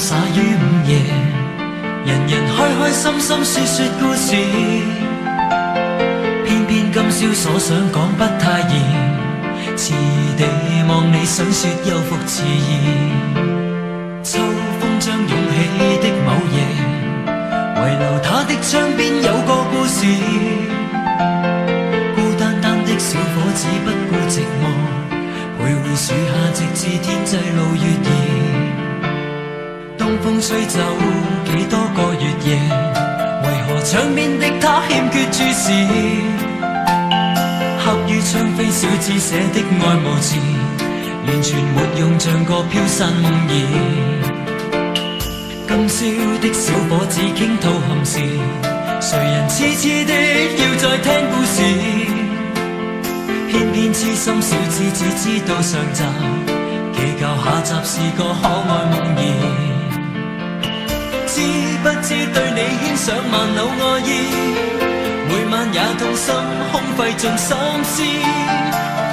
灑於午夜，人人開開心心說說故事，偏偏今宵所想講不太易，遲地望你想說又復遲疑。秋風將湧起的某夜，遺留他的窗邊有個故事，孤單單的小伙子不顧寂寞，徘徊樹下直至天際露月兒。東風吹走幾多個月夜，為何窗邊的他欠缺注視？刻於窗扉小字寫的愛慕字，完全沒用，像個飄散夢兒。今宵的小伙子傾吐憾事，誰人痴痴的要再聽故事？偏偏痴心小子只知道上集，祈求下集是個可愛夢兒。知不知對你牽上萬縷愛意，每晚也痛心空費盡心思。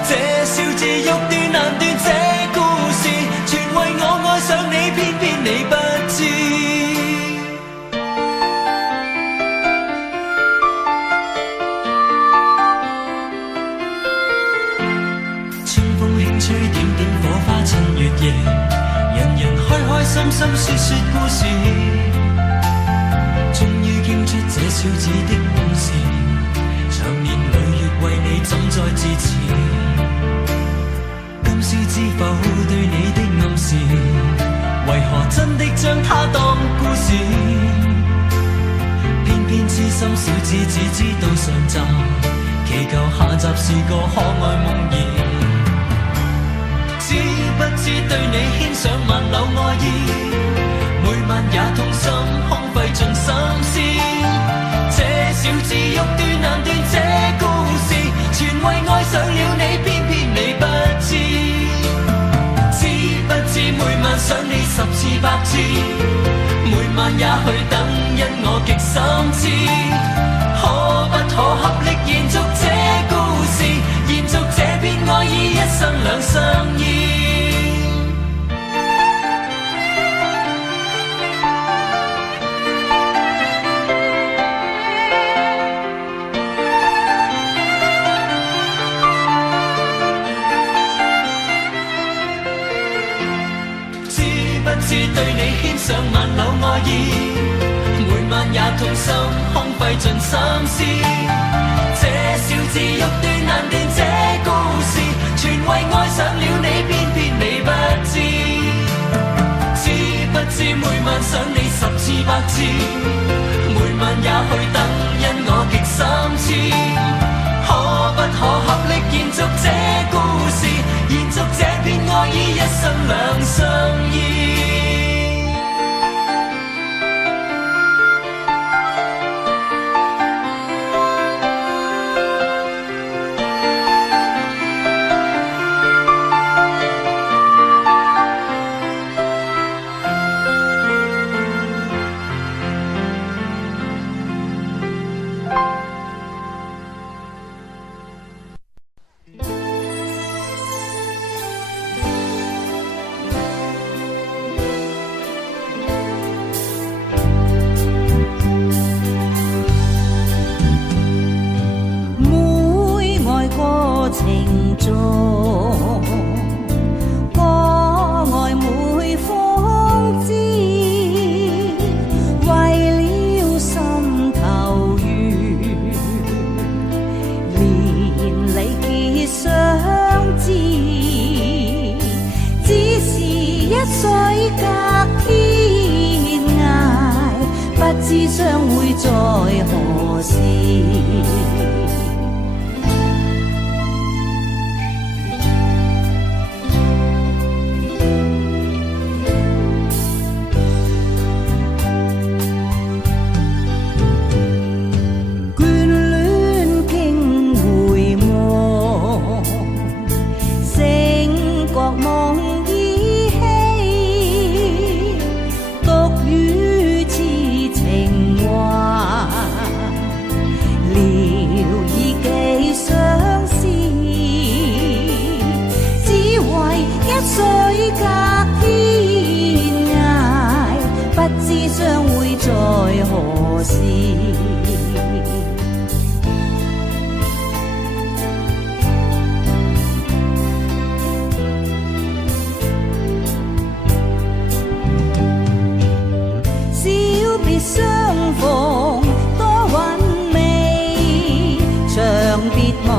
這小字欲斷難斷，這故事全為我愛上你，偏偏你不知。春風輕吹點點火花襯月夜，人人開開心心說說故事，終於傾出這小子的往事，長年累月為你怎再自持？今宵知否對你的暗示，為何真的將它當故事？偏偏痴心小子只知道上集，祈求下集是個可愛夢兒。知不知對你牽上萬縷愛意，每晚也痛心空費盡心思。這小字欲斷難斷，這故事全為愛上了你，偏偏你不知。知不知每晚想你十次百次，每晚也去等，因我極心知。可不可合力延續這故事，延續這片愛意，一生兩相依。知對你牽上萬縷愛意，每晚也痛心空費盡心思。這小字欲斷難斷，這故事全為愛上了你，偏偏你不知。知不知每晚想你十次百次，每晚也去等，因我極心知。可不可合力延續這故事，延續這片愛意，一生兩相依。國夢已輕。隔天涯，不知相會在何時。小別相逢多韻味，長別無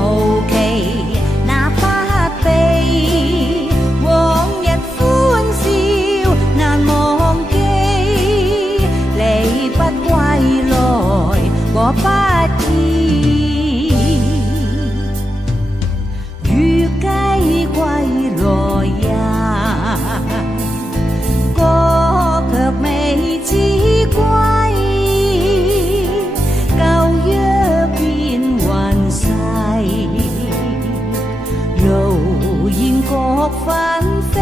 期那不避，往日歡笑難忘記，離不歸來我不意，如雞歸來呀，歌卻未知歸，舊約變雲逝，路現各紛飛，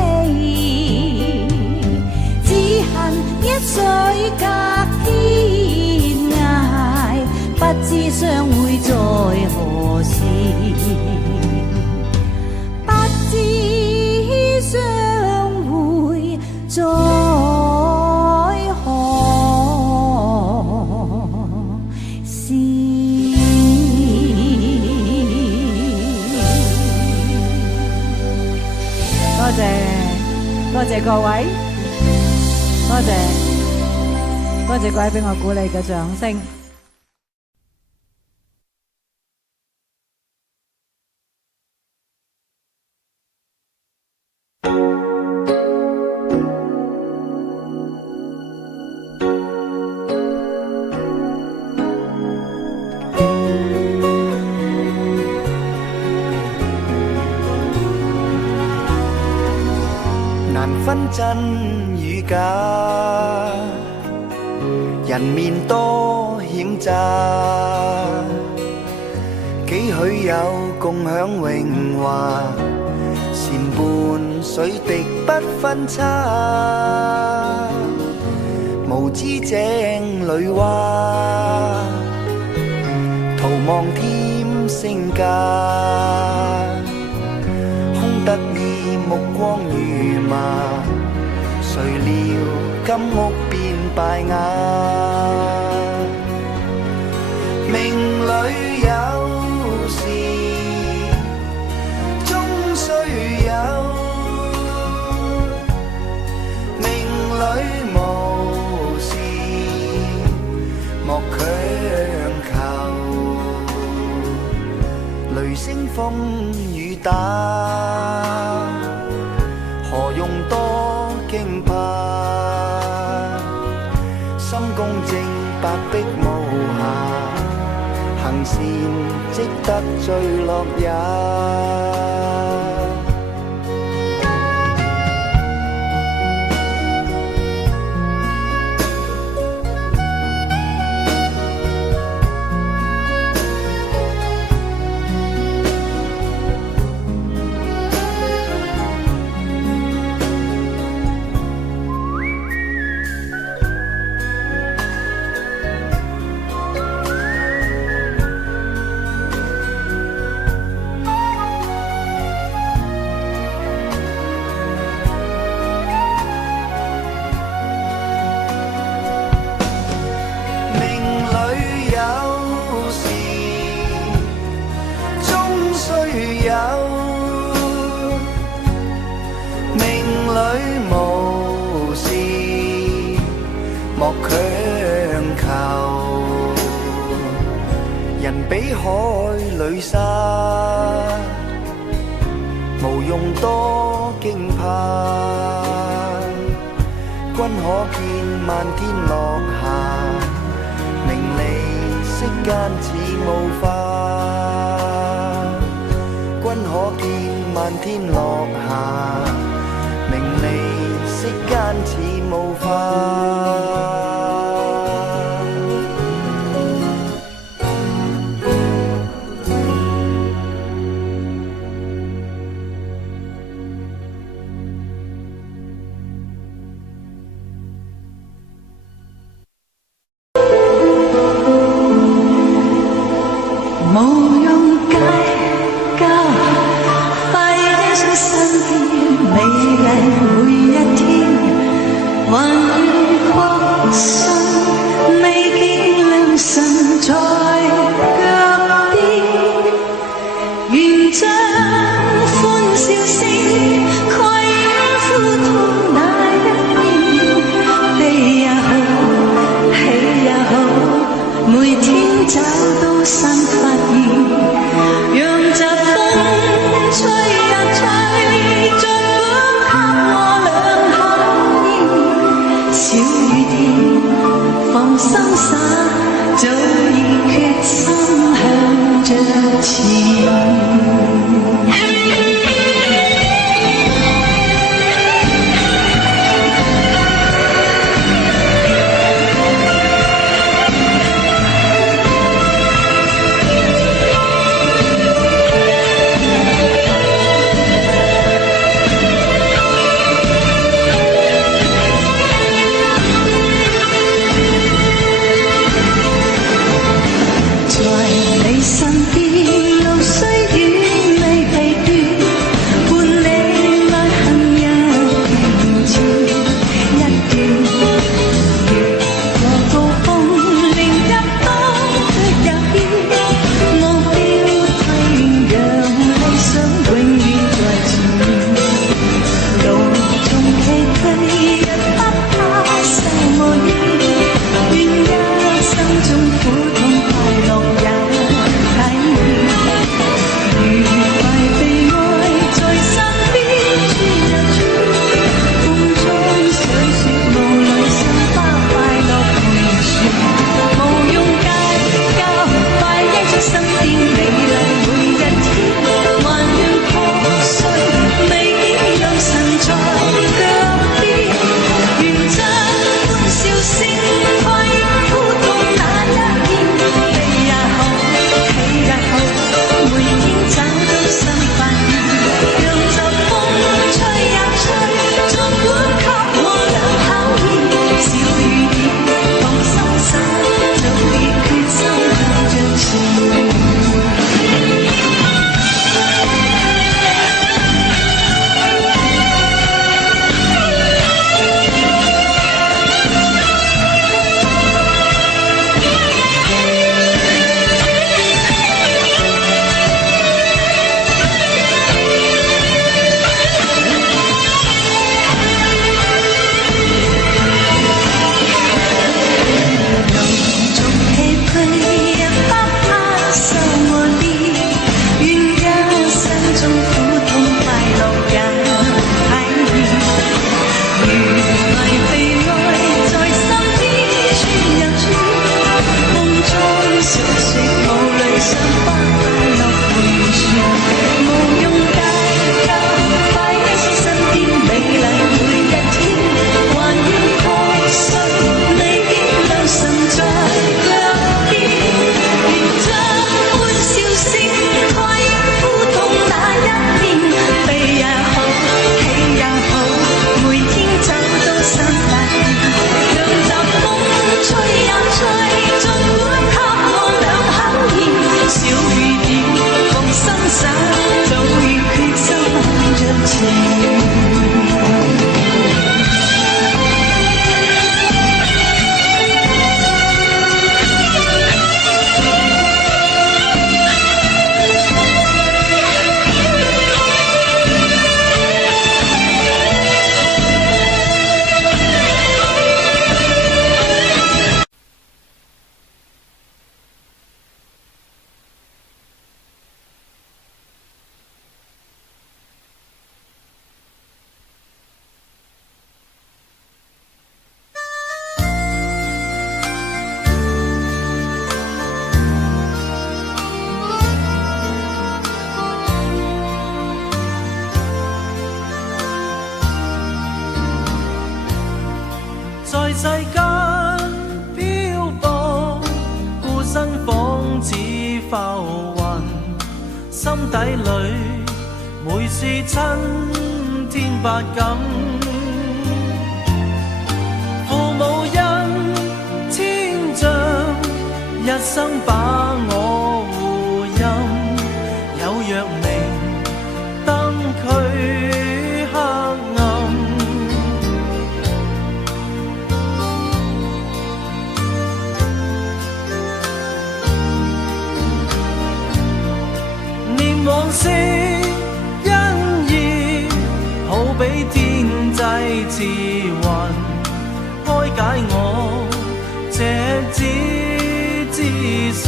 只恨一水隔天涯，不知相會在何時，不知相會在何時。多謝各位，多謝各位俾我鼓勵嘅掌聲。難分真與假，人面多險詐，幾許有共享榮華，善伴水滴不分差，無知井裏蛙，徒望添聲價，空得意目光如麻，誰料金屋變敗瓦，命裏有時終須有，命裏無時莫強求，雷聲風雨打，何用多驚怕？心公正，白璧無瑕，行善積得最樂也。莫強求，人比海裏沙，無用多驚怕。君可見漫天落霞，名利息間似霧化。君可見漫天落霞，名利息間似霧化。無用計較，快啲身邊美麗。還願確信未見良辰在腳邊，願將歡笑聲蓋掩苦痛那一面，悲也好，喜也好，每天找到新發現，讓疾風吹呀吹，儘管給我兩口煙，小雨點放心灑，早已決心向着前。世間漂泊，孤身仿似浮雲，心底裏每是親天百感。父母恩千丈，一生把我護蔭，有若明燈驅黑暗。似雲，開解我這紙之心，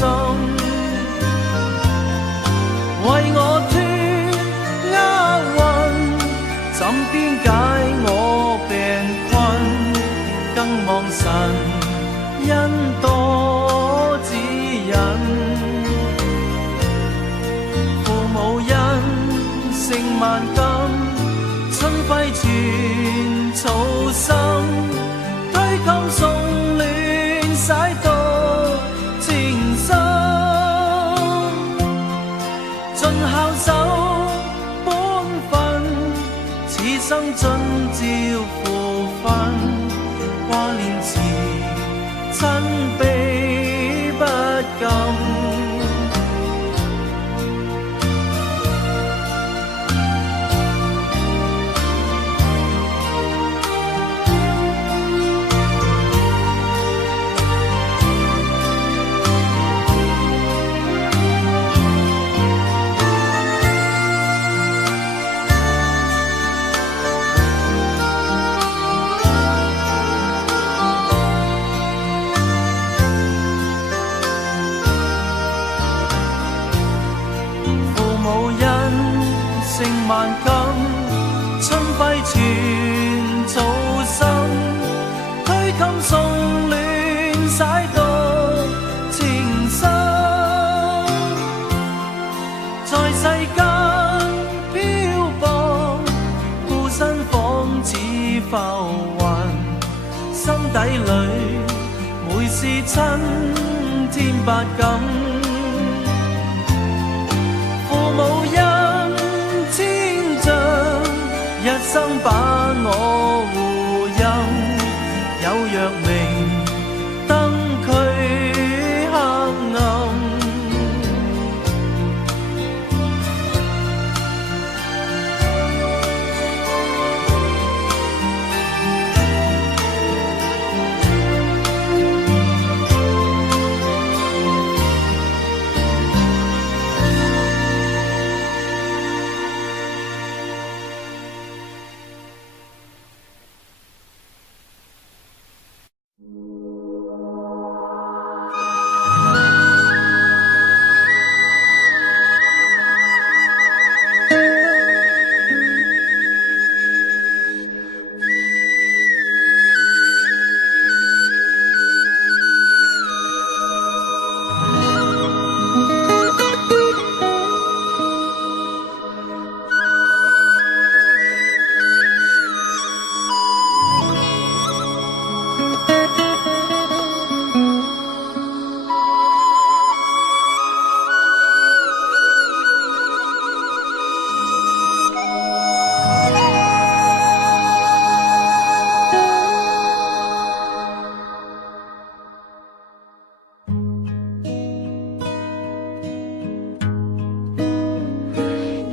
為我脱厄運，怎邊解我病困？更望神恩多指引。勝萬金，春暉全草生，推襟送暖，洗到情深，盡孝守本分，此生盡照父分，掛念時親悲不禁。勝萬金，春暉全草生，推襟送暖，洗到情深。在世間漂泊，孤身仿似浮雲，心底裏每是親天百感。父母恩千丈，一生把我護蔭，有若明燈驅黑暗。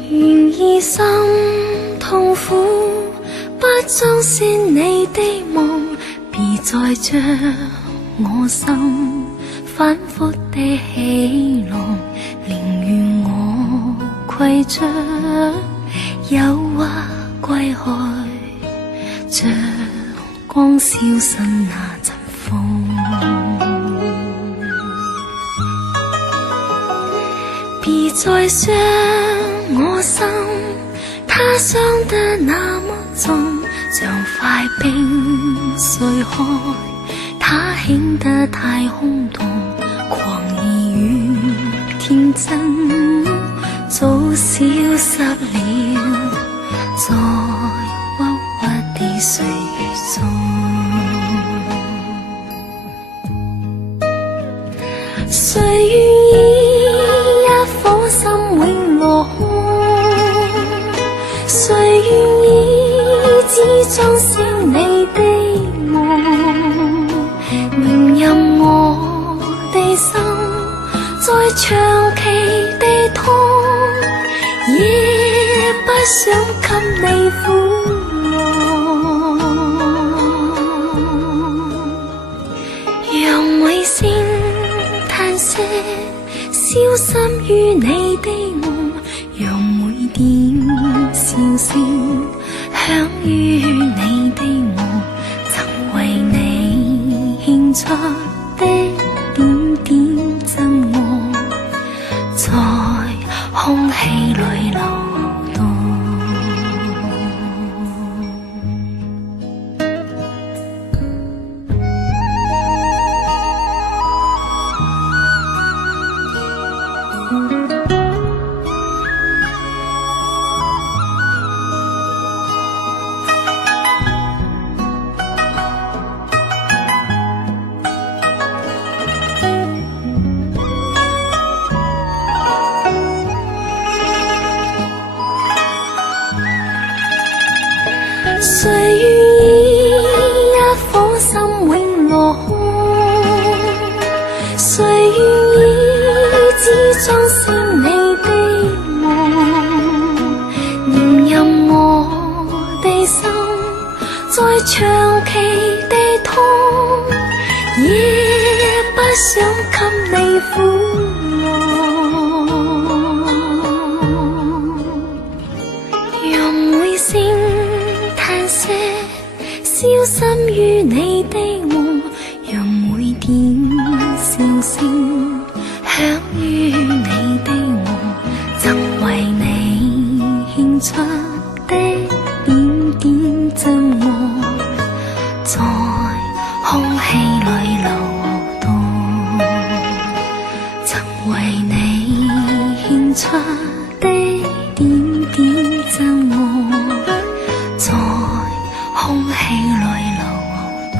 願心痛苦，不裝飾你的夢，別再將我心反覆的起落，寧願我攜着憂鬱歸去，像光消失那陣風。別再傷我心，它傷得那麼重，像塊冰碎開，它顯得太空洞，狂意與天真早消失了，在鬱鬱的歲月中。誰願意一顆心永落空？誰願意只裝飾你的夢？明任我的心再長期地痛，也不想給你苦樂。讓每聲嘆息消失於你的夢，讓每點笑聲響於你的出的點點真愛，在空氣裏流動。誰願意一顆心永落空？誰願意只裝飾你的夢？任任我的心再長期地痛，也不想給你苦惱。讓每聲嘆息消失於你的夢，讓每點笑聲響於你的夢，曾為你獻出的點點真愛，在空氣裏流動，曾為你獻出的點點真愛，在空氣裏流動。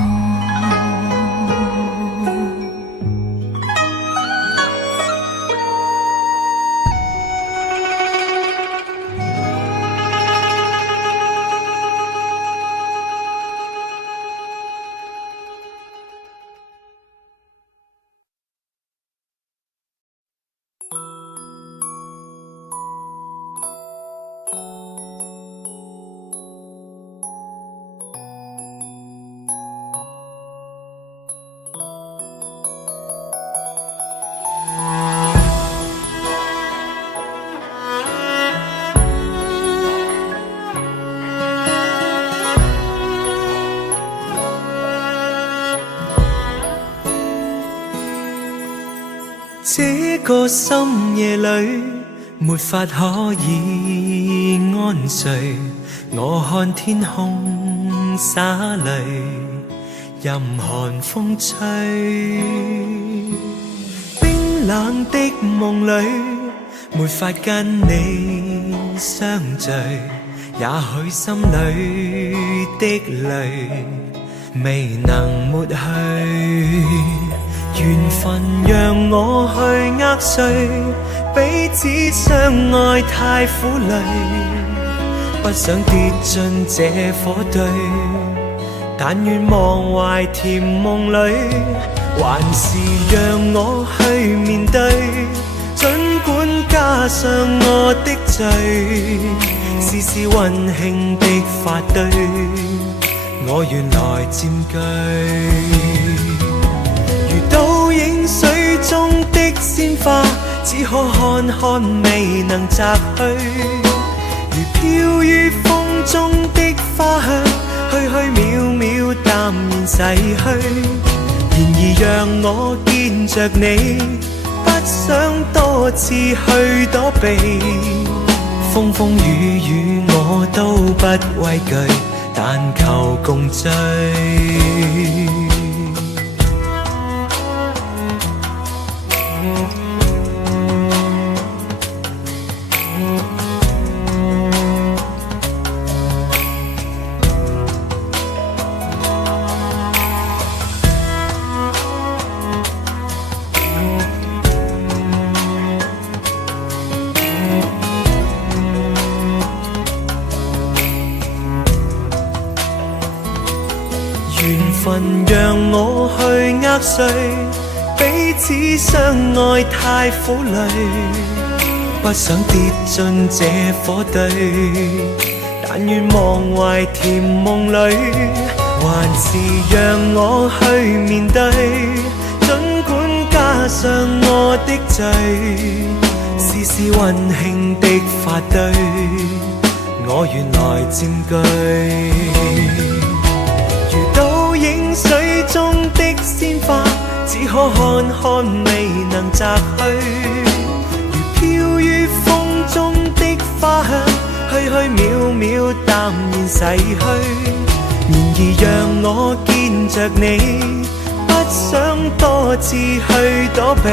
這個深夜裏，沒法可以安睡。我看天空灑淚，任寒風吹。冰冷的夢裏，沒法跟你相聚。也許心裏的淚，未能抹去。緣分讓我去握碎，彼此相愛太苦累，不想跌進這火堆，但願忘懷甜夢裏，還是讓我去面對，儘管加上我的罪，絲絲溫馨的發堆，我願來佔據。倒影水中的鮮花，只可看看未能摘去，如飄於風中的花香，虛虛渺渺淡然逝去。然而讓我見着你，不想多次去躲避，風風雨雨我都不畏懼，但求共醉。緣分讓我去握碎，彼此相愛太苦累，不想跌進這火堆，但願忘懷甜夢裏，還是讓我去面對，儘管加上我的罪，絲絲溫馨的發堆，我願來佔據。如倒影水中的鮮花，我看看未能摘去，如飄於風中的花香，虛虛渺渺淡然逝去。然而讓我見着你，不想多次去躲避，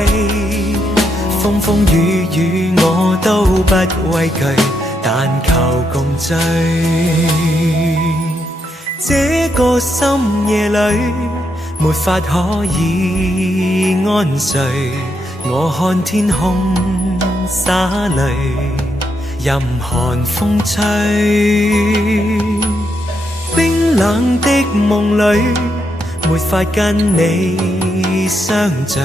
風風雨雨我都不畏懼，但求共聚。這個深夜裏沒法可以安睡，我看天空灑淚，任寒風吹。冰冷的夢裏沒法跟你相聚，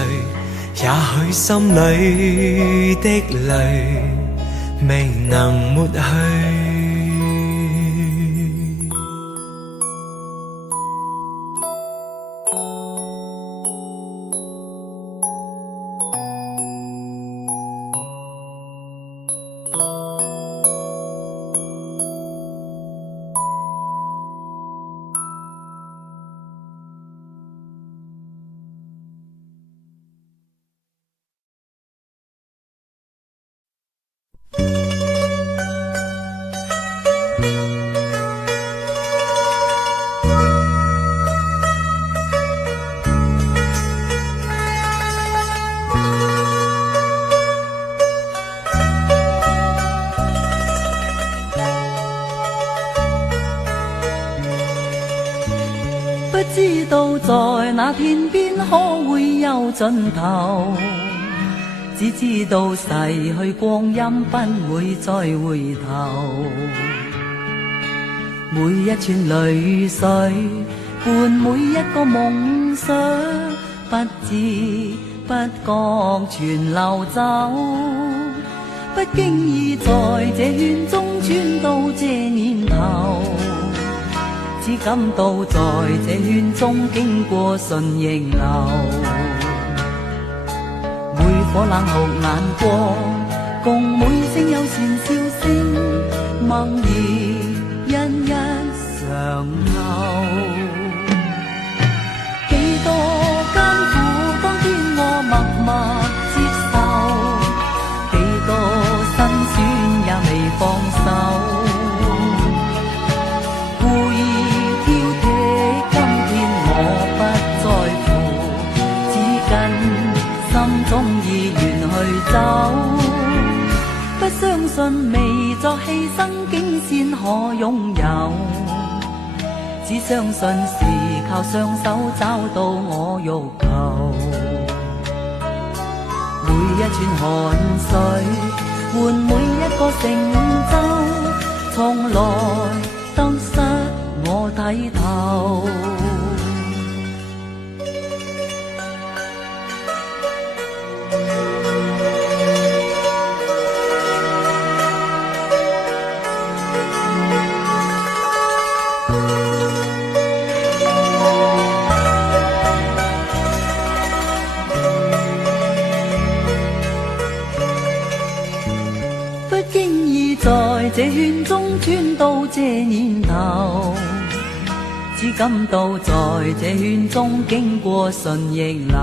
也許心裏的淚未能抹去。不知道在那天邊可會有盡頭，只知道逝去光陰不會再回頭。每一串淚水伴每一個夢想，不知不覺全流走。不經意在這圈中轉到這年頭，只感到在這圈中經過順逆流，每顆冷酷眼光，共每聲友善笑聲，默然一一嘗後。幾多艱苦，當天我默默接受，幾多辛酸也未放手。總意願去走，不相信未作犧牲竟先可擁有，只相信是靠雙手找到我欲求。每一串汗水換每一個成就，從來得失我睇透。在這圈中穿到這年頭，只感到在這圈中經過順逆流，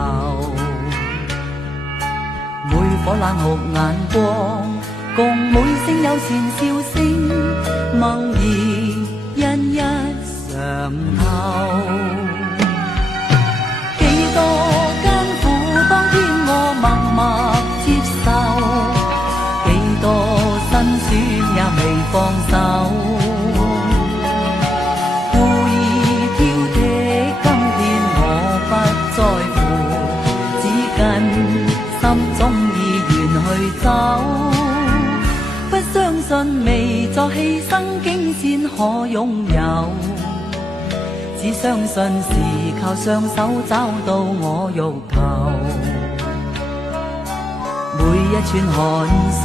每顆冷酷眼光，共每聲友善笑聲，默然一一嘗透。幾多艱苦，當天我默默接受，幾多辛酸也未放手，故意挑剔，今天我不在乎，只跟心中意願去走。不相信未作犧牲竟先可擁有，只相信是靠雙手找到我欲求。每一串汗水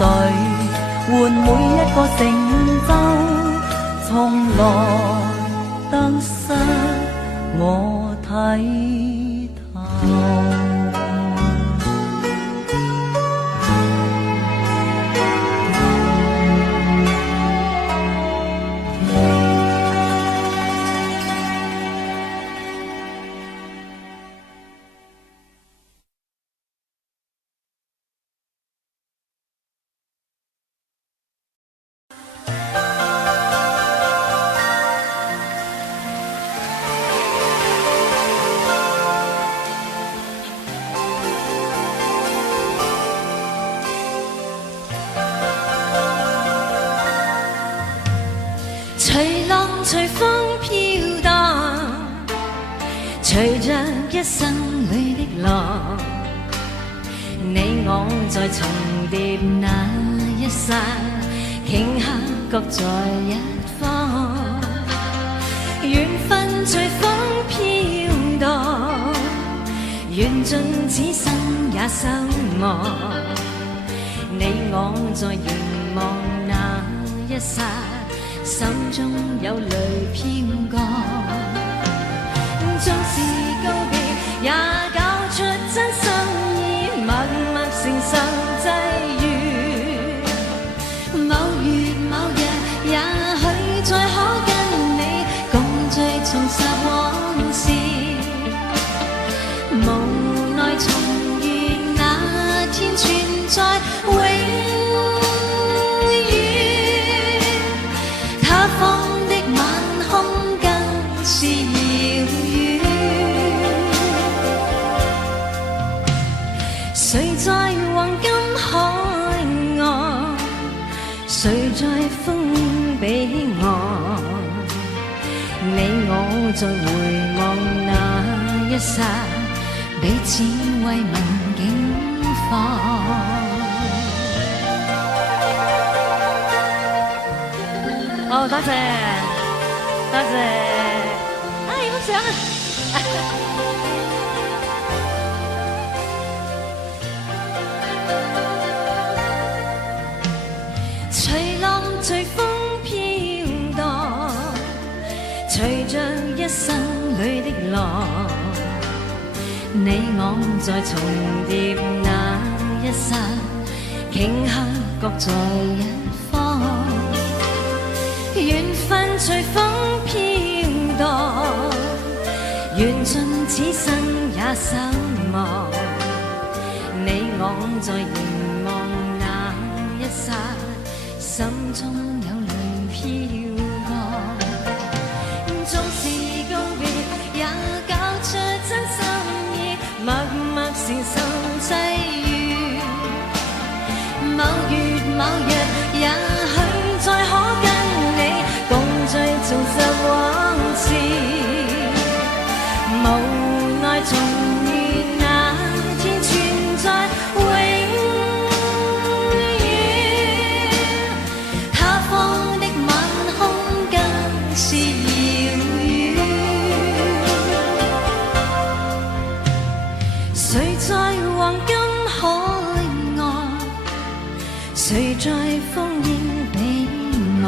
換每一個成就，從來得失我睇透。隨着一生裏的浪，你我在重疊那一剎，頃刻各在一方，緣分隨風飄蕩，緣盡此生也守望，你我在凝望那一剎，手中有淚飄降，縱是告別也搞出真心意，默默承受際遇，某月某日也許再可跟你共聚重拾往事，無奈重遇那天存在永遠，他方的晚空更是遙遠，誰在黃金海岸，誰在風彼岸，你我在回望那一剎，彼此慰問境況。好，多謝，多謝。影幅相啊！隨浪隨風飄蕩，隨着一生裏的浪，你我在重疊那一剎，頃刻各在一方，緣分隨風飄蕩，緣盡此生也守望，你我在凝望那一剎，心中有淚飄降，縱是告別也搞出真心意，默默承受際遇，某月某日也許再可跟你共聚重拾往事，無奈重遇那天存在永遠，他方的晚空更是遙遠，誰在黃金海岸，誰在烽煙彼岸，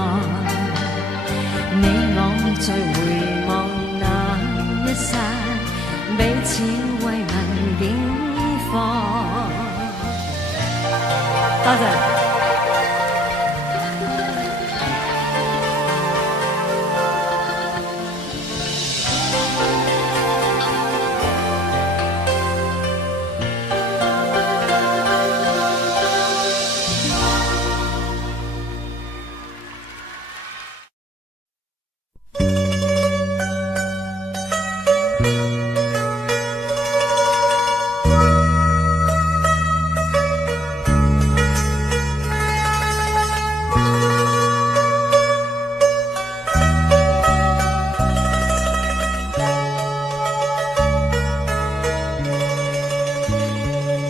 你我在回望那一剎，彼此慰問境況。多謝。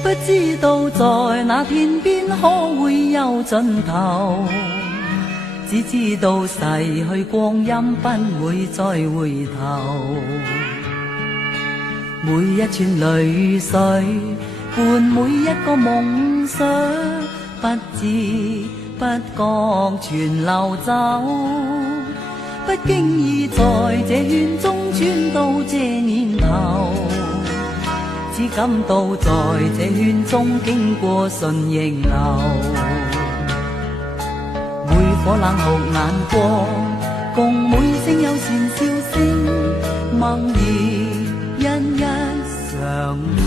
不知道在那天邊可會有盡頭，只知道逝去光陰不會再回頭，每一串淚水伴每一個夢想，不知不覺全流走，不經意在這圈中穿到這年頭，只感到在這圈中經過順逆流，每顆冷酷眼光，共每聲友善笑聲，默然一一嘗透。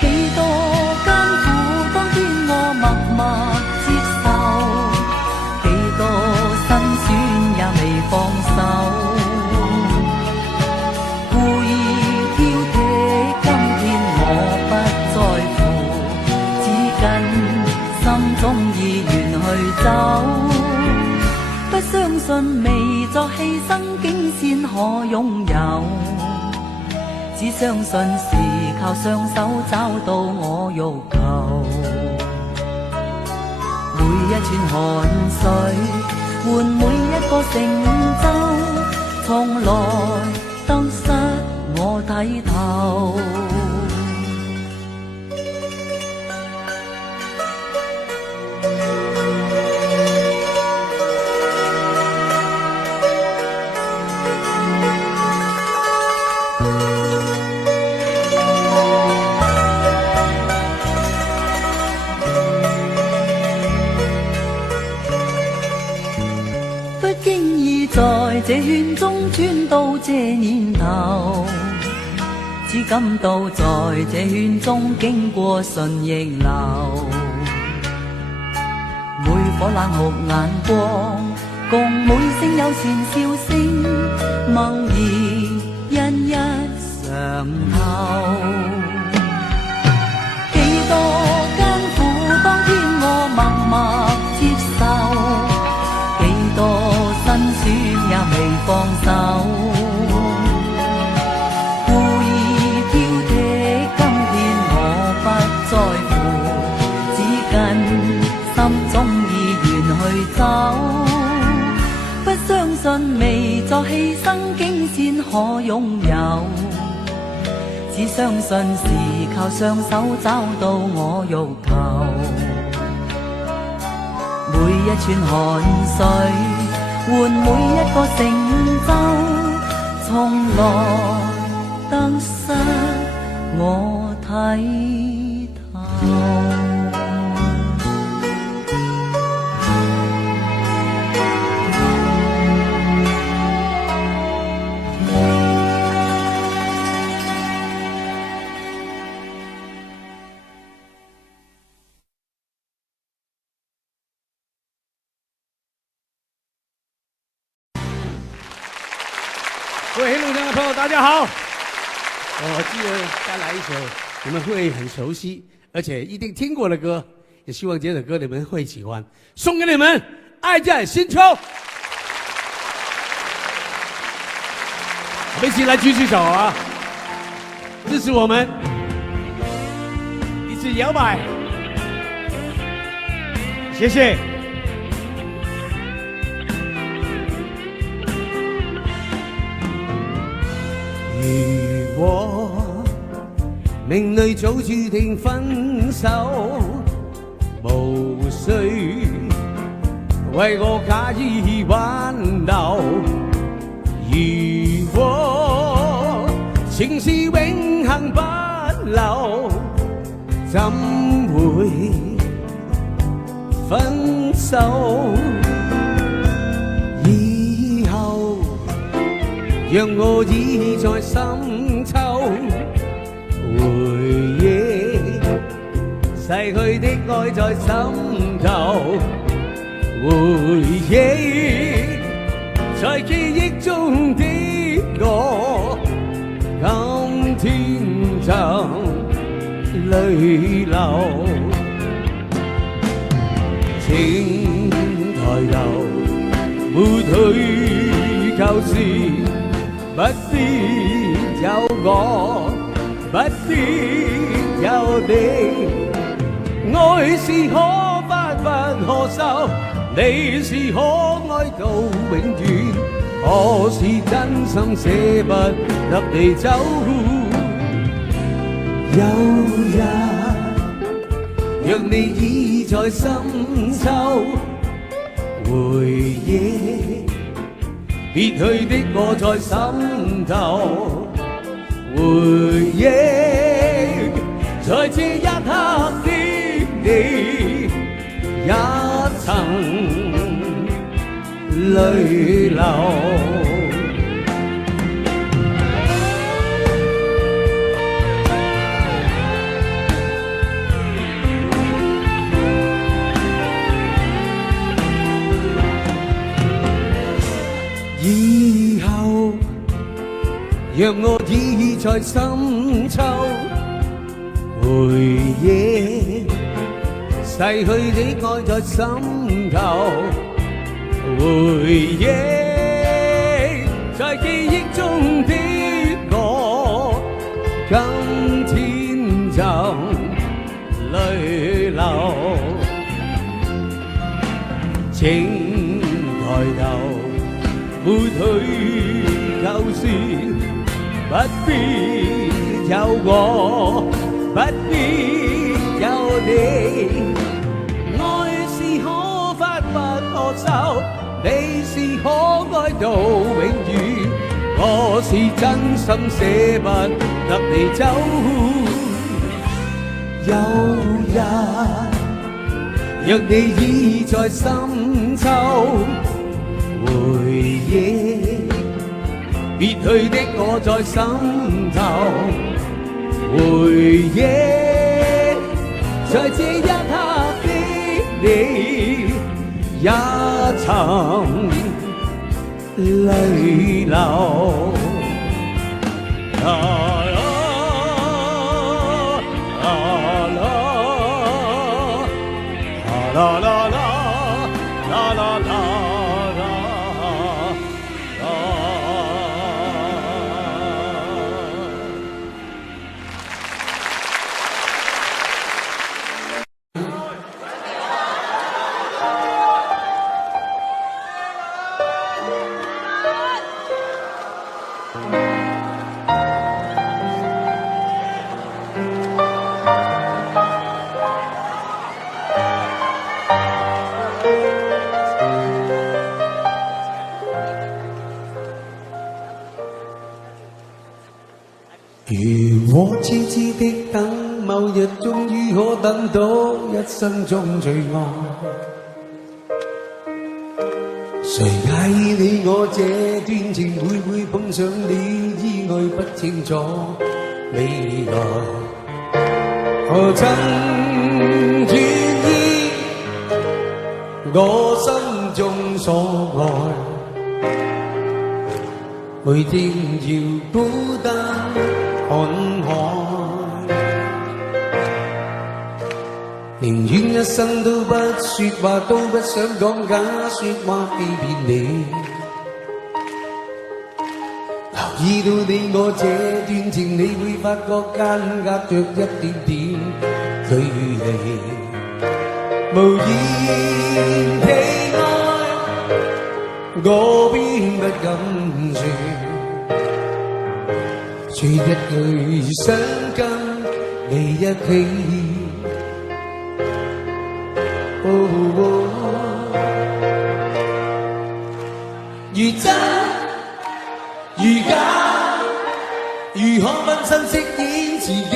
幾多艱苦，當天我默默接受，幾多辛酸也未放手。走，不相信未作犧牲，竟先可可擁有。只相信是靠雙手找到我欲求。每一串汗水換每一個成就，從來得失我睇透。在這圈中穿到這年頭，只感到在這圈中經過順逆流。每顆冷酷眼光，共每聲友善笑聲，默然一一嘗透。幾多艱苦，當天我默默接受，幾多辛酸也未放手，故意挑剔，今天我不在乎，只跟心中意願去走。不相信未作犧牲，竟先可擁有，只相信是靠雙手找到我欲求。每一串汗水換每一個成就，從來得失我睇透。各位黑龙江的朋友，大家好！我记得再来一首你们会很熟悉，而且一定听过的歌，也希望这首歌你们会喜欢，送给你们《爱在深秋》。我们一起来举起手啊，支持我们，一起摇摆，谢谢。如果命裏早注定分手，無需為我假意挽留。如果情是永恆不朽，怎會分手？以後讓我倚在深秋，回憶逝去的愛在心頭，回憶在記憶中的我，今天就淚流。請抬頭，沒退舊時，不必有我，不必有你。愛是可發不可收，你是可愛到永遠，我是真心捨不得你走。有日讓你倚在深秋，回憶別去的我在心頭，回憶在這一刻的你，也曾淚流。以後讓我倚在深秋，回憶逝去的愛在心頭，回憶在在記憶中的我，今天就淚流。請抬頭，抹去舊事，不必有我，不必有你。愛是可發不可收，你是可愛到永遠，我是真心捨不得你走。有日若你已在深秋，回憶別去的我在心頭，回憶在這一刻的你也曾淚流。啦啦啦啦啦啦啦如我痴痴的等，某日終於可等到一生中最愛。誰介意你我這段情會唔會碰上你意外不清楚未來？何曾願意我心中所愛，每天要孤單看海，寧願一生都不說話，都不想講假說話欺騙你。留意到你我這段情，你會發覺間隔着一點點距離，無言地愛，我邊不敢說。說一句想跟你一起，如真如假，如何分身飾演自己，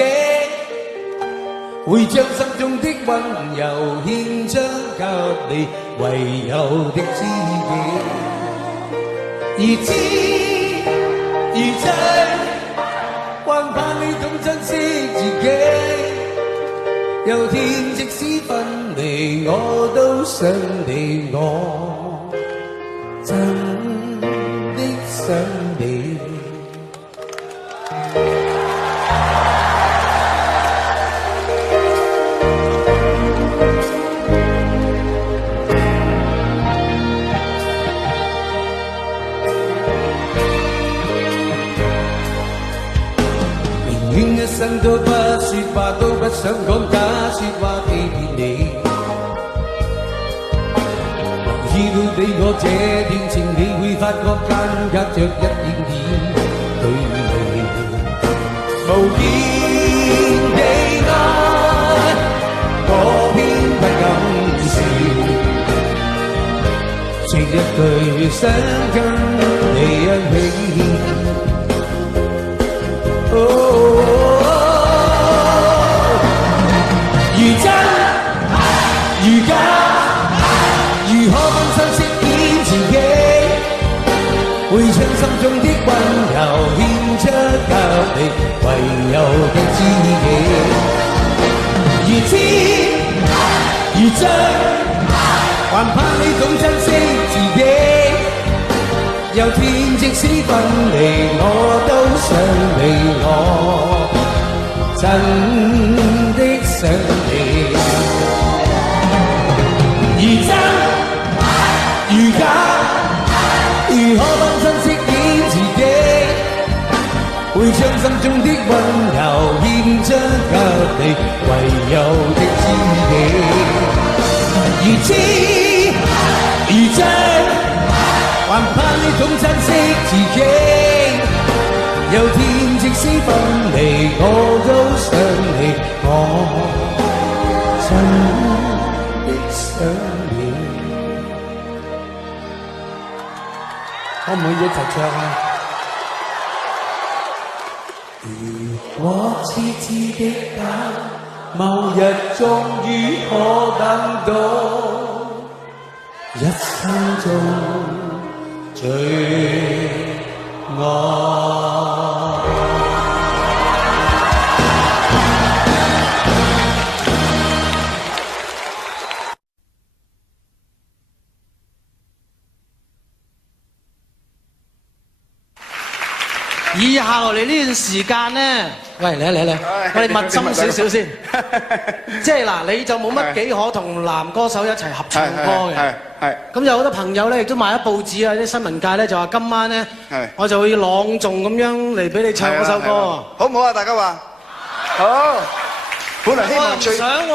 會將心中的溫柔獻出給你唯有的知己，如知如真。還盼你懂珍惜自己，有天即使分離，我都想你，我真的想你。一生都不說話，都不想講假說話欺騙你。留意到你我這段情，你會發覺間隔着一點點距離，無言地愛，我偏不敢說，說一句想跟你一起。如真如假，如何分身飾演自己，會將心中的溫柔獻出給你唯有的知己，如知如真，還盼你懂珍惜自己，有天即使分離，我都想你，我真的想你。如真如假，如何分身飾演自己，會將心中的溫柔獻出給你，唯有的知己。如知如真，還盼你懂珍惜自己。有天即使分離，我都想你，我真的想你。可唔可以一齊唱啊？如果痴痴的等，某日終於可等到，一生中最愛。以下落嚟呢段時間咧，喂嚟，我哋密心少少先。即係嗱，你就冇乜幾可同男歌手一齊合唱歌嘅。係。咁有好多朋友咧，亦都買咗報紙啊，啲新聞界咧就話今晚咧，我就會朗誦咁樣嚟俾你唱嗰首歌。好唔好啊？大家話好。本來希望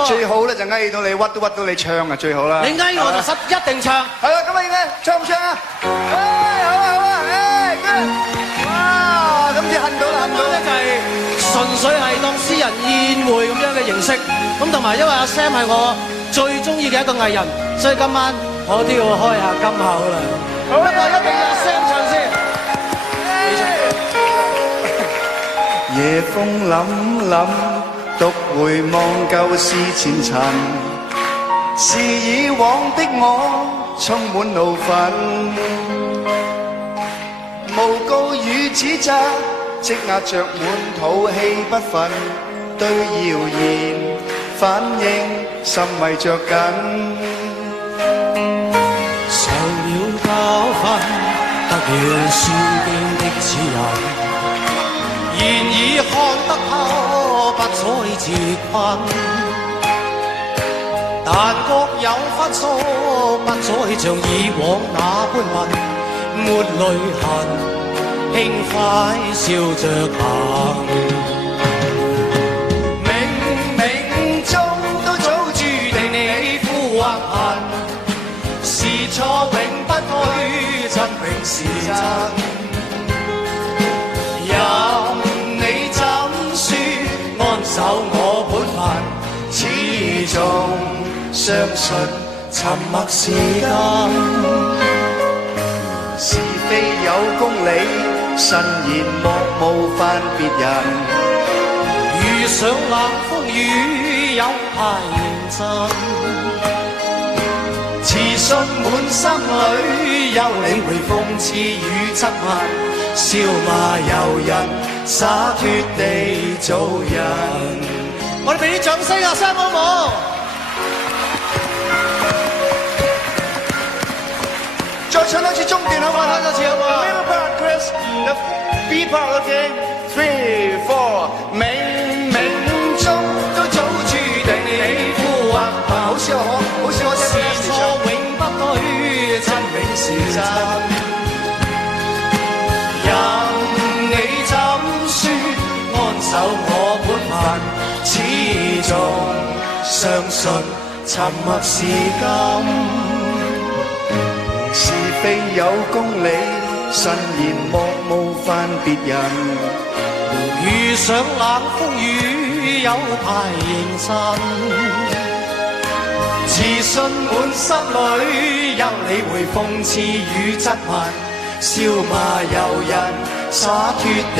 最好咧就翳到你，屈都屈到你唱啊，最好啦。你翳我就一定唱。係啦，咁啊，唱唔唱啊？好啊，哇！咁就恨到啦，恨到咧就係純粹係當私人宴會咁樣嘅形式。咁同埋因為阿 Sam 係我最中意嘅一個藝人，所以今晚我都要開下金口啦。不過一定要阿 Sam 唱先。夜風凜凜，獨回望舊事前塵，是以往的我充滿怒憤。無告與指責，積壓着滿肚氣不忿，對謠言反應心迷着緊。受了教訓，得了書經的指引，現已看得透，不再自困。但各有分數，不再像以往那般問。沒淚痕，輕快笑着行。冥冥中都早注定你富或貧，是錯永不推，真永是真。任你怎說，安守我本分，始終相信沉默是金。是非有公理，慎言莫冒犯別人。遇上冷風雨，有排認真。自信滿心裏，有領會諷刺與質問，笑罵由人，灑脱地做人。我哋俾啲掌聲啊，Sam好唔好？再唱多次中段好唔好？唱多次好唔好 ？Middle part, Chris. The B part, okay. 3, 4. 冥冥中都早注定你富或貧，好似我是錯永不對，真永是真。任你怎說，安守我本分，始終相信沉默是金。是非有公理，慎言莫冒犯別人。遇上冷風雨，有排認真。自信滿心裏，有理會諷刺與質問，笑罵由人，灑脱地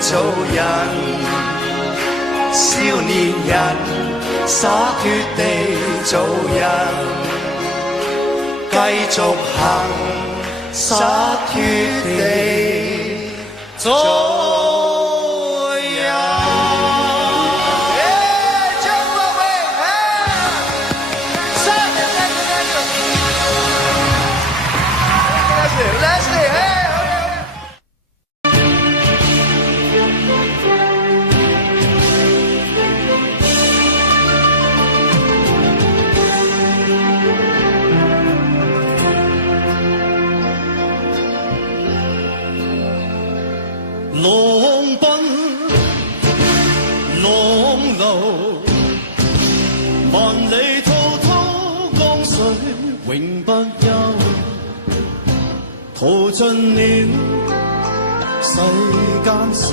做人。少年人，灑脱地做人。繼續行，灑脱地做人。張國榮，Leslie，浪奔浪流，萬里滔滔江水永不休，淘盡了世間事，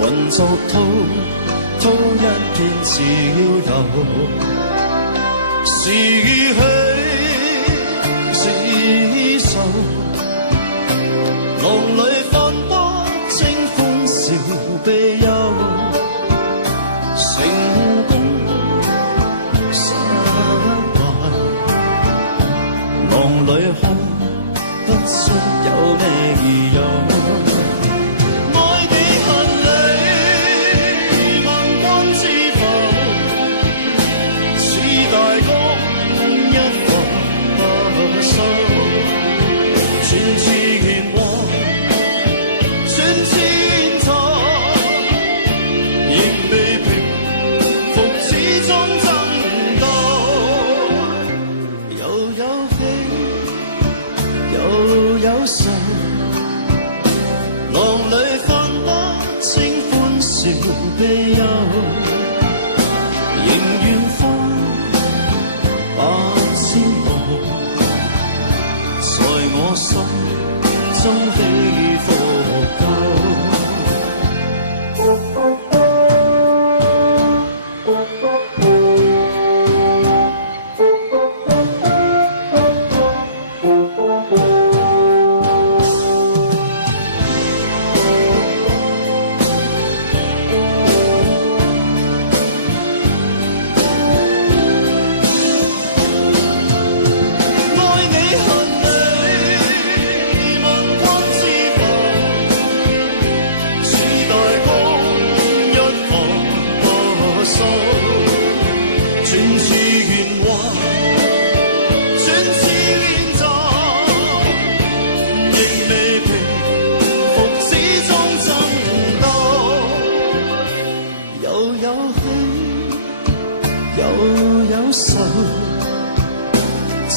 渾作滔滔一片潮流，是喜是愁，浪裏翻波清歡笑悲憂，成功失敗，浪裏看不出有咩意由。悲憂，仍願翻8000步，在我心中起伏夠。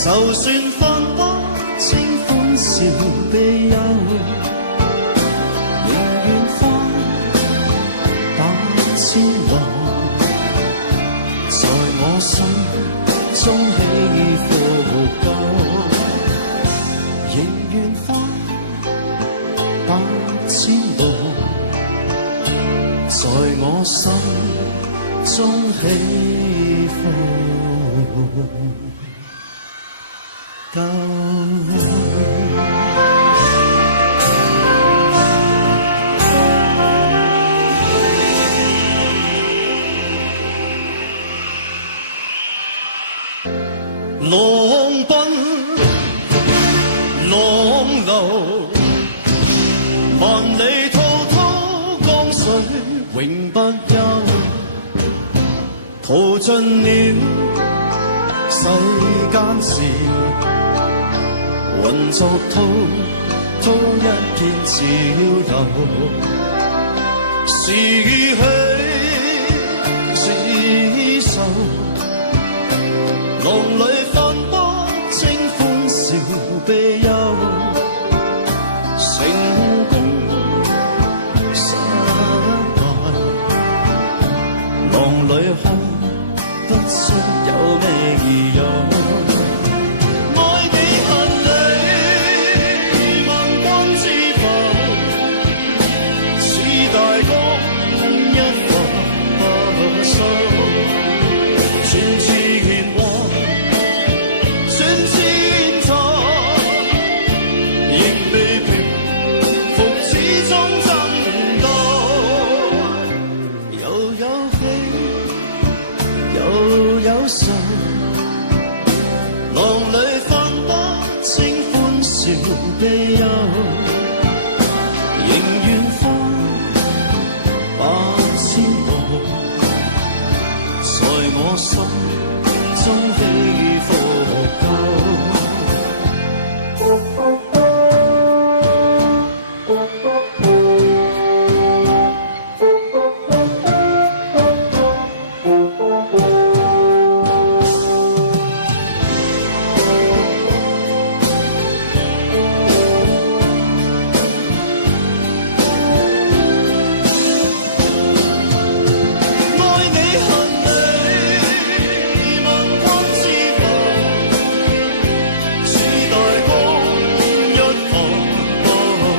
就算翻波清歡笑悲憂，仍願翻8000浪，在我心中起伏夠，仍願翻8000浪，在我心中起伏夠。浪奔浪流，萬里滔滔江水永不休，淘盡了世間事，渾作滔滔一片潮流，是喜是愁，浪裏翻波清歡笑悲憂，成功失敗，浪裏看不出有咩意由。悲憂，仍願翻8000步，在我心中起伏夠。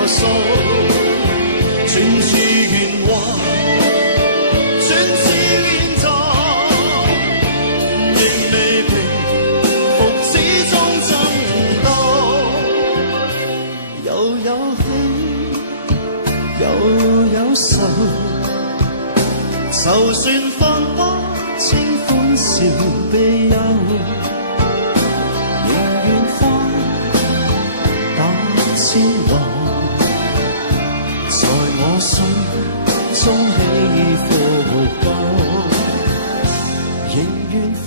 我心，全是圓滑，全是現在，仍未平復，始終爭鬥，又有喜，又有愁，就算分不清歡笑悲憂。千浪在我心中起伏高，仍願翻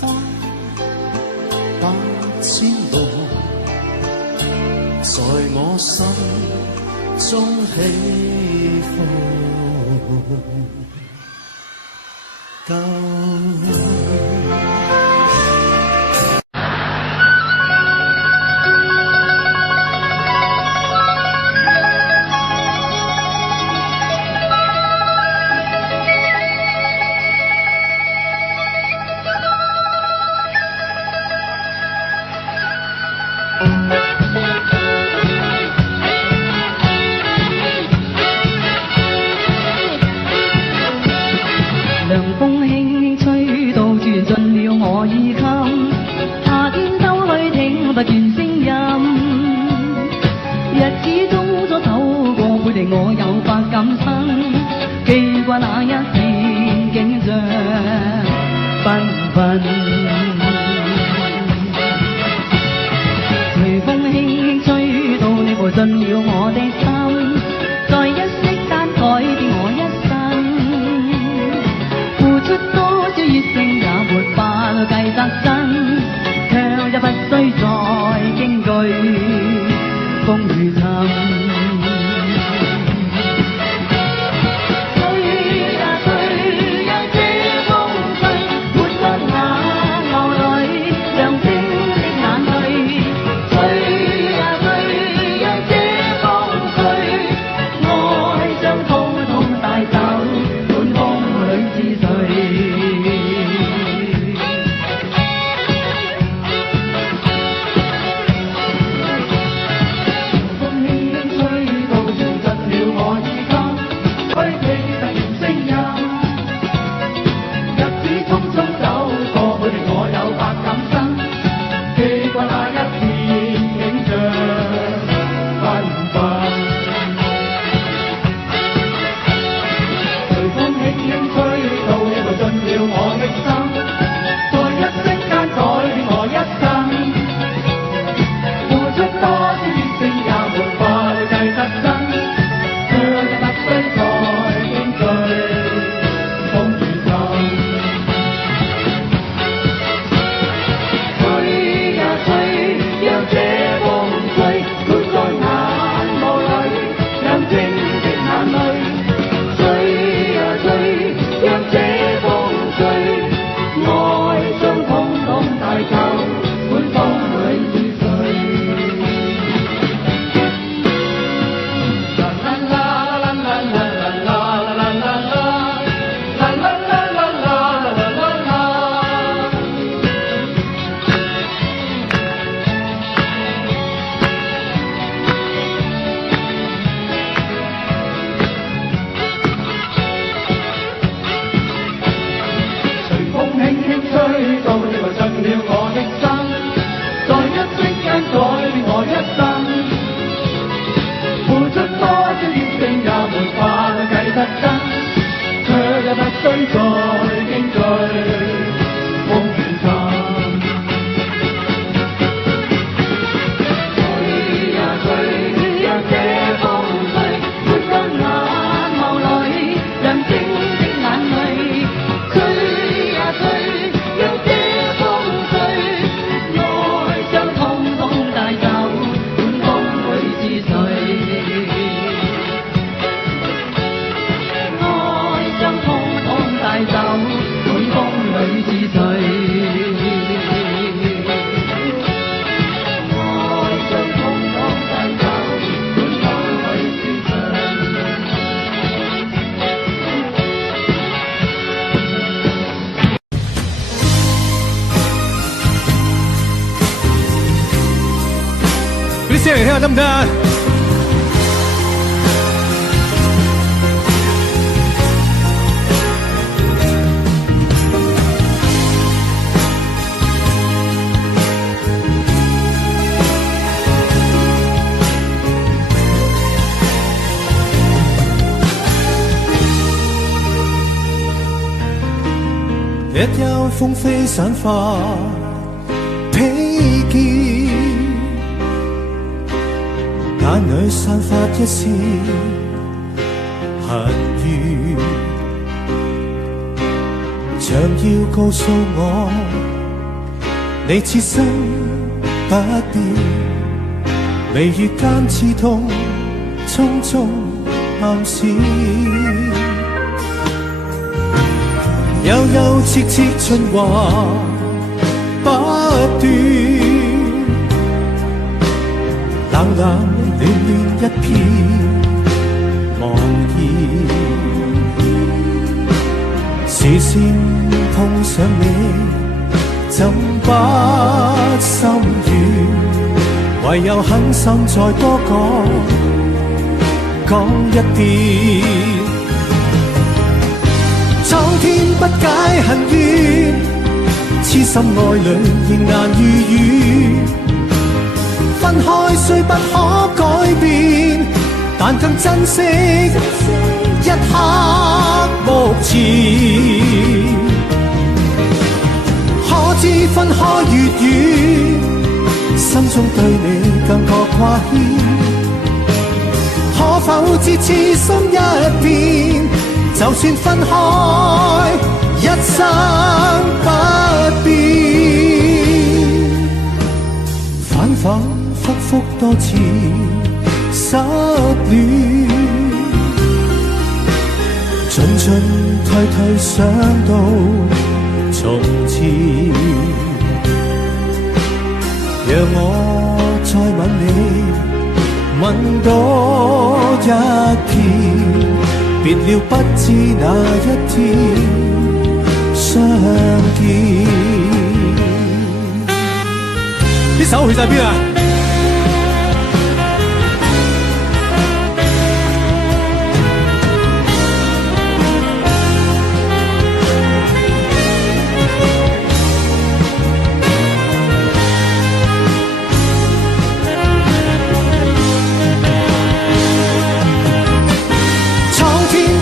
8000浪在我心中起伏高。涼風輕輕吹到傳進了我耳襟，夏天兜裏聽不見聲音，日子匆匆走過，背地我有百感生，記掛那一片景象繽紛。隨風輕輕吹到你步進了我的心，在一息間改變我一生。付出多少熱誠也沒法計得真，卻也不需再驚懼風雨沉。啲聲嚟聽下得唔得啊？一休風飛散發披肩，眼裏散發一絲恨怨，像要告訴我，你此生不變，眉宇間刺痛，匆匆暗閃。悠悠切切循環不斷，冷冷暖暖一片茫然，視線碰上你，怎不心軟？唯有狠心再多講一點。蒼天不解恨怨，痴心愛侶仍難預語。分開雖不可改變，但更珍惜一刻目前。可知分開越遠，心中對你更覺掛牽。可否知痴心一片？就算分開，一生不變。反反复复多次失戀，進進退退想到從前。讓我再吻你，吻多一遍。別了不知哪一天相見。啲手去晒邊啊？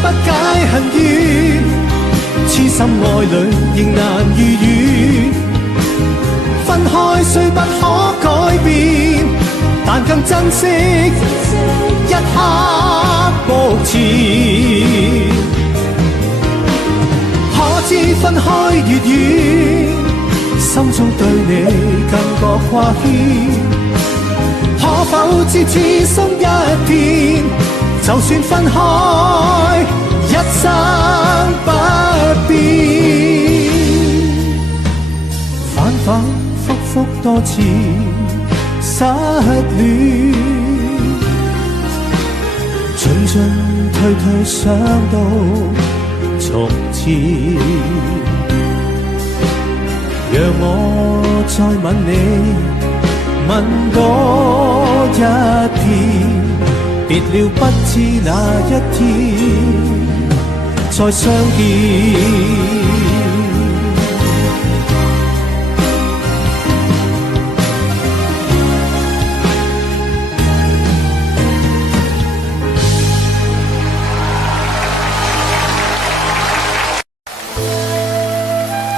不解恨怨，痴心愛侶仍難預語。分開雖不可改變，但更珍惜一刻目前。可知分開越遠，心中對你更覺掛牽。可否知痴心一片？就算分開，一生不變。反反复复多次失戀，進進退退想到從前。讓我再吻你，吻多一遍。別了不知哪一天再相見。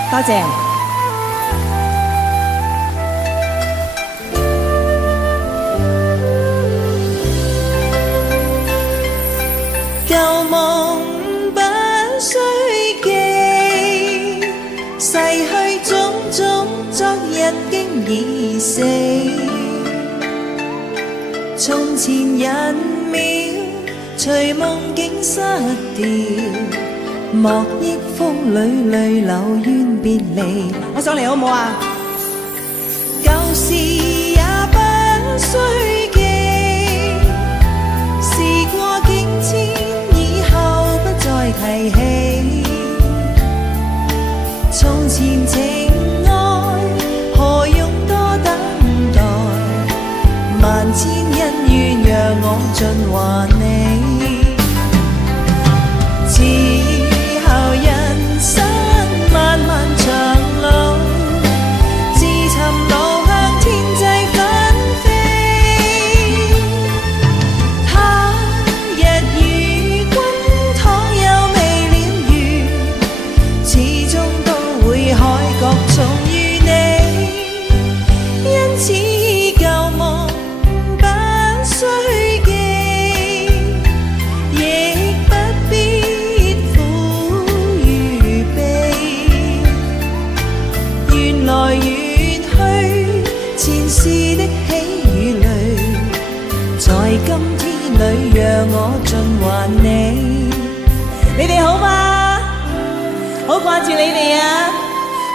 多謝。舊夢不需記，逝去種種，昨日經已死。從前人渺，隨夢境失掉，莫憶風裏淚流怨別離。我上嚟好唔好啊？舊事也不需記，事過境遷。再提起從前情愛，何用多等待？萬千恩怨讓我盡還你。此後人生漫漫長路，還你。你哋好嗎？好掛住你哋啊！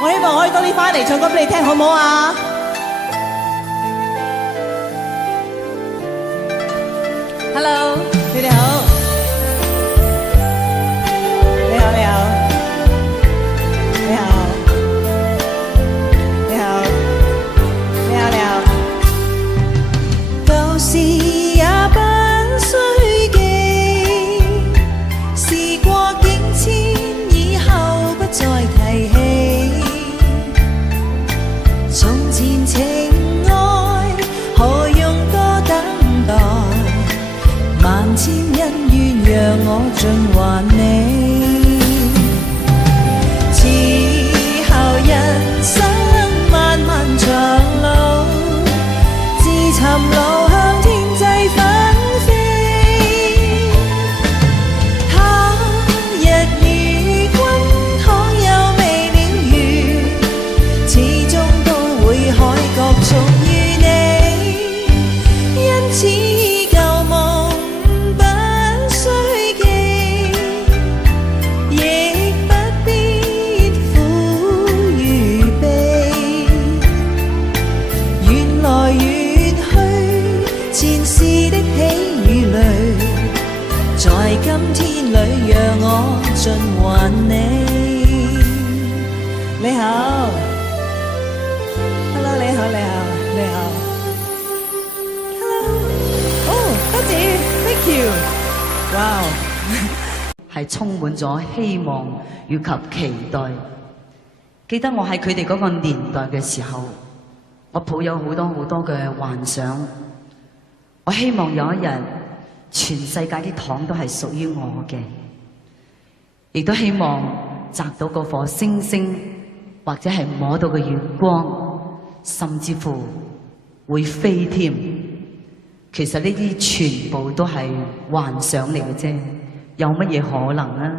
我希望可以多啲翻嚟唱歌俾你聽，好唔好啊？Hello， 你哋好，你好，你好，你好，你好，你好，你好。舊事也不需記，時過境遷，以後不再提起。從前情愛，何用多等待？萬千恩怨讓我盡還你，此後人生漫漫長路，自尋路向天際紛飛。他日與君倘有未了緣，始終都會海角逐於你，因此舊夢今天裏讓我盡還你。你好 ，Hello， 你好，你好，你好 ，Hello， 哦，多謝 ，Thank you， 哇，係充滿咗希望以及期待。記得我喺佢哋嗰個年代嘅時候，我抱有好多好多嘅幻想。我希望有一日，全世界啲糖都係屬於我嘅，亦都希望摘到嗰顆星星，或者係摸到個月光，甚至乎會飛添。其實呢啲全部都係幻想嚟嘅啫，有乜嘢可能啊？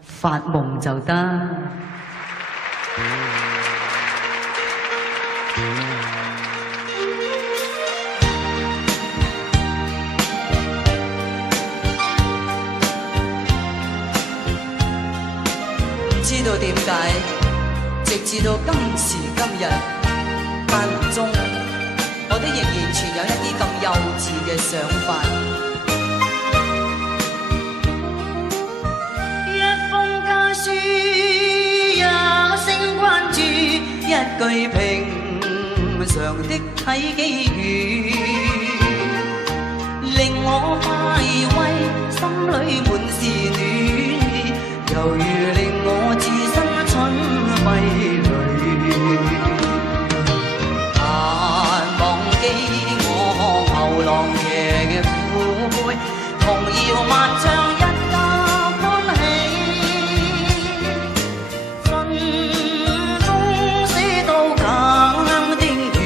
發夢就得。知道點解，直至到今時今日間中，我都仍然存有一啲咁幼稚嘅想法。一封家書，一聲關注，一句平常的體機語，令我快慰，心裏滿是暖。猶如令我置身春暉裏，難忘記我牛郎嘅苦杯，童謠萬唱一家歡喜，信中寫到強的語，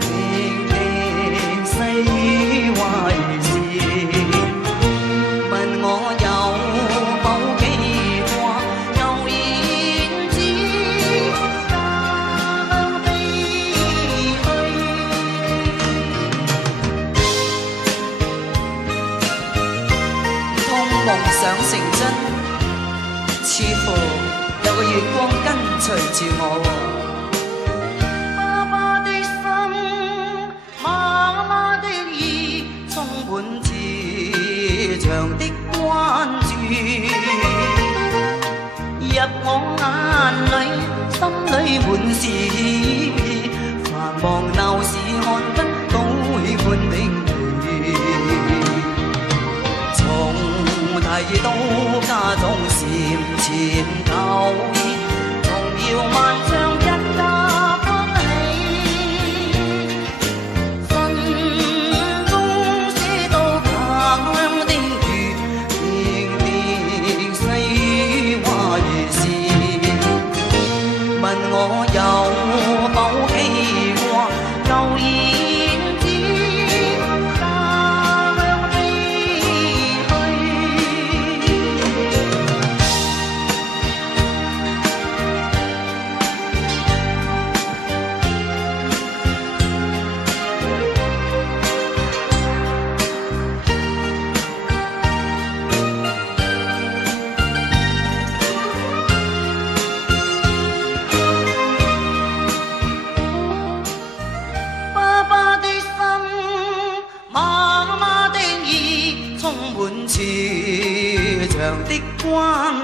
歷歷細語壞事，問我有否記想成真，似乎有個月光跟隨住我。爸爸的心，媽媽的意，充滿慈祥的關注，入我眼裏，心裏滿是意，繁忙鬧市看得都會歡迎你。提到家中禪前舊意，童謠萬唱一家歡喜，信中寫到強的語，歷歷細語壞事，問我有否記掛舊燕子。場的關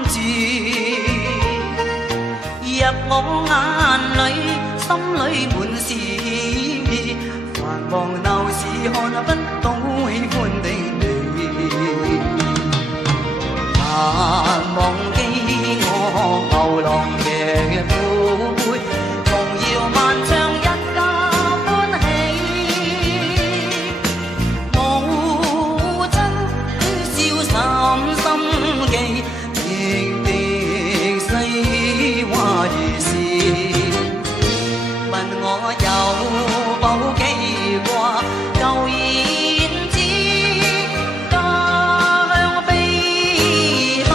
注入我眼裏，心裏滿是繁忙鬧市看不到喜歡的你，難忘記我牛郎嘅舞，童謠漫唱一家歡喜，母親瀟灑心記，滴滴細話如是，問我有否記掛舊燕子家鄉飛去。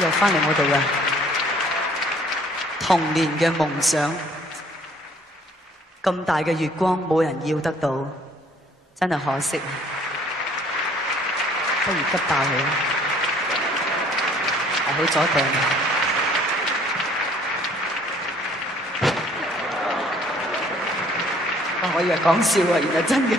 又翻嚟我哋嘅童年嘅夢想，咁大嘅月光冇人要得到，真係可惜，不如急爆佢啦！係好阻定。我以為講笑啊，原來真嘅。